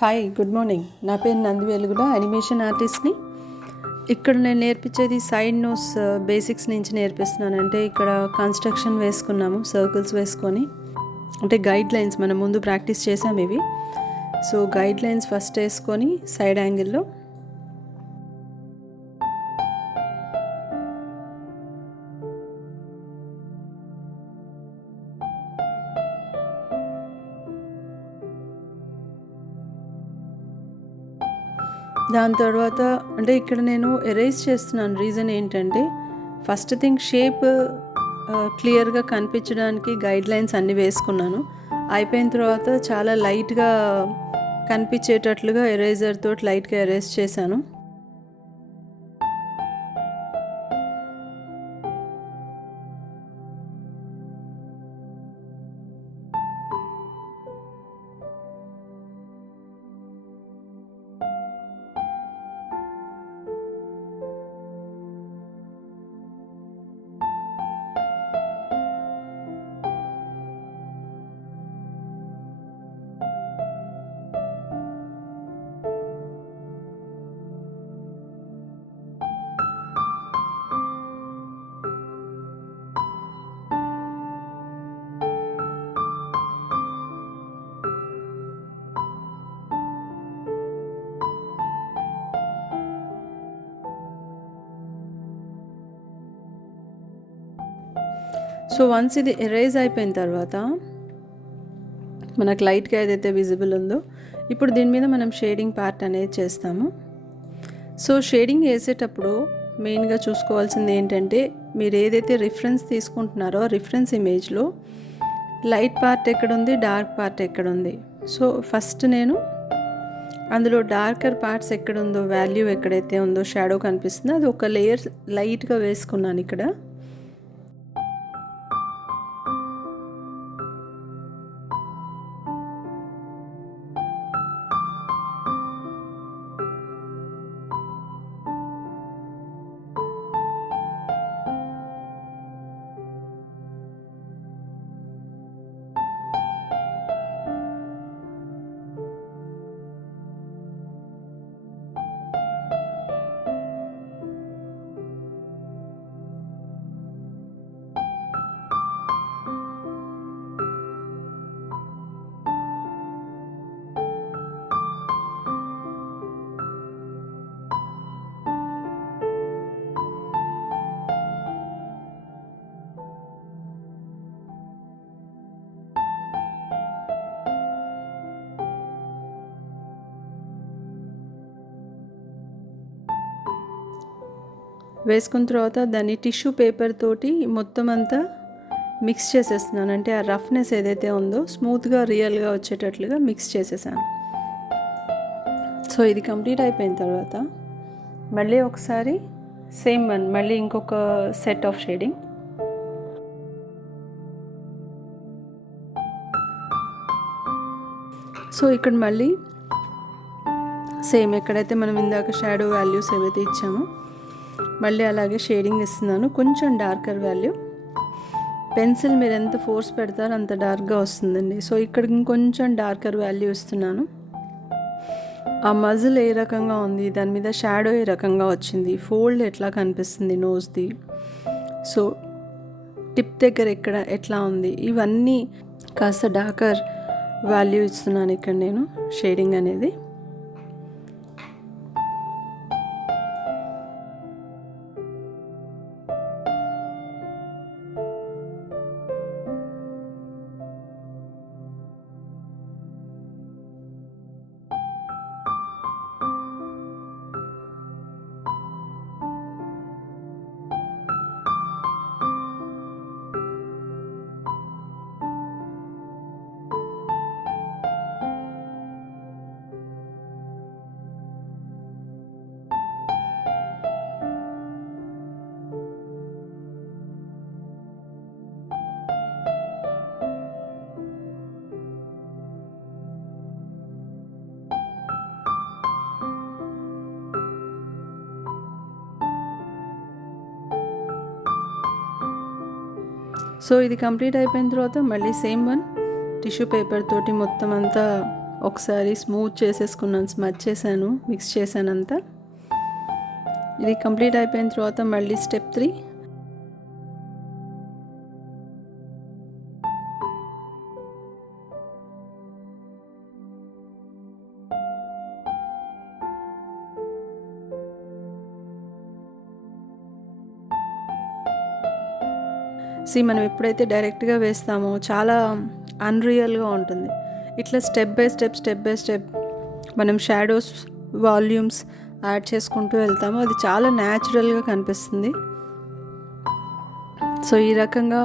Hi, good morning. నా పేరు నందివెలుగుల, animation ఆర్టిస్ట్ని. ఇక్కడ నేను నేర్పించేది సైడ్ నోస్ బేసిక్స్ నుంచి నేర్పిస్తున్నాను. అంటే ఇక్కడ కన్స్ట్రక్షన్ వేసుకున్నాము, సర్కిల్స్ వేసుకొని. అంటే గైడ్ లైన్స్ మనం ముందు ప్రాక్టీస్ చేసాము ఇవి. సో గైడ్ లైన్స్ ఫస్ట్ వేసుకొని సైడ్ యాంగిల్లో దాని తర్వాత అంటే ఇక్కడ నేను ఎరేజ్ చేస్తున్నాను. రీజన్ ఏంటంటే ఫస్ట్ థింగ్ షేప్ క్లియర్గా కనిపించడానికి గైడ్ లైన్స్ అన్నీ వేసుకున్నాను. అయిపోయిన తర్వాత చాలా లైట్గా కనిపించేటట్లుగా ఎరేజర్ తోటి లైట్గా ఎరేజ్ చేశాను. సో వన్స్ ఇది ఎరేజ్ అయిపోయిన తర్వాత మనకు లైట్గా ఏదైతే విజిబుల్ ఉందో ఇప్పుడు దీని మీద మనం షేడింగ్ పార్ట్ అనేది చేస్తాము. సో షేడింగ్ వేసేటప్పుడు మెయిన్గా చూసుకోవాల్సింది ఏంటంటే మీరు ఏదైతే రిఫరెన్స్ తీసుకుంటున్నారో రిఫరెన్స్ ఇమేజ్లో లైట్ పార్ట్ ఎక్కడుంది, డార్క్ పార్ట్ ఎక్కడుంది. సో ఫస్ట్ నేను అందులో డార్కర్ పార్ట్స్ ఎక్కడుందో, వాల్యూ ఎక్కడైతే ఉందో, షాడో కనిపిస్తుందో అది ఒక లేయర్ లైట్గా వేసుకున్నాను ఇక్కడ. వేసుకున్న తర్వాత దాన్ని టిష్యూ పేపర్ తోటి మొత్తం అంతా మిక్స్ చేసేస్తున్నాను. అంటే ఆ రఫ్నెస్ ఏదైతే ఉందో స్మూత్గా రియల్గా వచ్చేటట్లుగా మిక్స్ చేసేసాను. సో ఇది కంప్లీట్ అయిపోయిన తర్వాత మళ్ళీ ఒకసారి సేమ్ మళ్ళీ ఇంకొక సెట్ ఆఫ్ షేడింగ్. సో ఇక్కడ మళ్ళీ సేమ్ ఎక్కడైతే మనం ఇందాక షాడో వాల్యూస్ ఏవైతే ఇచ్చామో మళ్ళీ అలాగే షేడింగ్ ఇస్తున్నాను. కొంచెం డార్కర్ వాల్యూ. పెన్సిల్ మీరు ఎంత ఫోర్స్ పెడతారో అంత డార్క్గా వస్తుందండి. సో ఇక్కడ ఇంకొంచెం డార్కర్ వాల్యూ ఇస్తున్నాను. ఆ మజిల్ ఏ రకంగా ఉంది, దాని మీద షాడో ఏ రకంగా వచ్చింది, ఫోల్డ్ ఎట్లా కనిపిస్తుంది నోస్ది, సో టిప్ దగ్గర ఎట్లా ఉంది, ఇవన్నీ కాస్త డార్కర్ వాల్యూ ఇస్తున్నాను ఇక్కడ నేను షేడింగ్ అనేది. సో ఇది కంప్లీట్ అయిపోయిన తర్వాత మళ్ళీ సేమ్ టిష్యూ పేపర్ తోటి మొత్తం అంతా ఒకసారి స్మూత్ చేసేసుకున్నాను, స్మచ్ చేశాను, మిక్స్ చేశాను అంతా. ఇది కంప్లీట్ అయిపోయిన తర్వాత మళ్ళీ స్టెప్ 3. మనం ఎప్పుడైతే డైరెక్ట్గా వేస్తామో చాలా అన్రియల్గా ఉంటుంది. ఇట్లా స్టెప్ బై స్టెప్ మనం షాడోస్, వాల్యూమ్స్ యాడ్ చేసుకుంటూ వెళ్తాము. అది చాలా న్యాచురల్గా కనిపిస్తుంది. సో ఈ రకంగా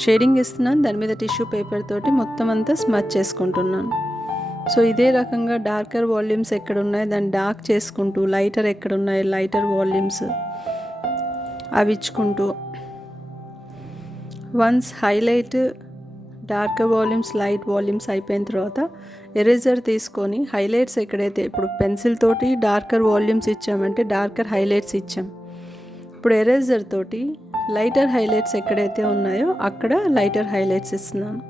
షేడింగ్ ఇస్తున్నాను, దాని మీద టిష్యూ పేపర్ తోటి మొత్తం అంతా స్మచ్ చేసుకుంటున్నాను. సో ఇదే రకంగా డార్కర్ వాల్యూమ్స్ ఎక్కడ ఉన్నాయి దాన్ని డార్క్ చేసుకుంటూ, లైటర్ ఎక్కడ ఉన్నాయి లైటర్ వాల్యూమ్స్ అవి ఇచ్చుకుంటూ, once highlight darker volumes light volumes అయిపోయిన తర్వాత ఎరేజర్ తీసుకొని హైలైట్స్ ఎక్కడైతే ఇప్పుడు పెన్సిల్ తోటి డార్కర్ వాల్యూమ్స్ ఇచ్చామంటే డార్కర్ హైలైట్స్ ఇచ్చాం. ఇప్పుడు ఎరేజర్ తోటి లైటర్ హైలైట్స్ ఎక్కడైతే ఉన్నాయో అక్కడ లైటర్ హైలైట్స్ ఇస్తున్నాను.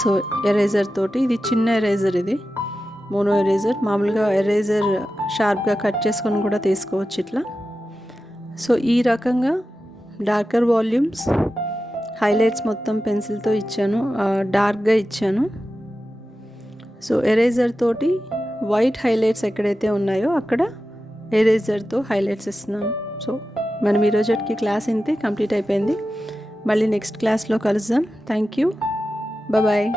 సో ఎరేజర్ తోటి, ఇది చిన్న ఎరేజర్, ఇది మోనో ఎరేజర్. మామూలుగా ఎరేజర్ షార్ప్గా కట్ చేసుకొని కూడా తీసుకోవచ్చు ఇట్లా. సో ఈ రకంగా డార్కర్ వాల్యూమ్స్ హైలైట్స్ మొత్తం పెన్సిల్తో ఇచ్చాను, డార్క్గా ఇచ్చాను. సో ఎరేజర్ తోటి వైట్ హైలైట్స్ ఎక్కడైతే ఉన్నాయో అక్కడ ఎరేజర్తో హైలైట్స్ ఇస్తున్నాను. సో మనం ఈరోజుకి క్లాస్ ఇంతే కంప్లీట్ అయిపోయింది. మళ్ళీ నెక్స్ట్ క్లాస్లో కలుద్దాం. Thank you. బాయ్.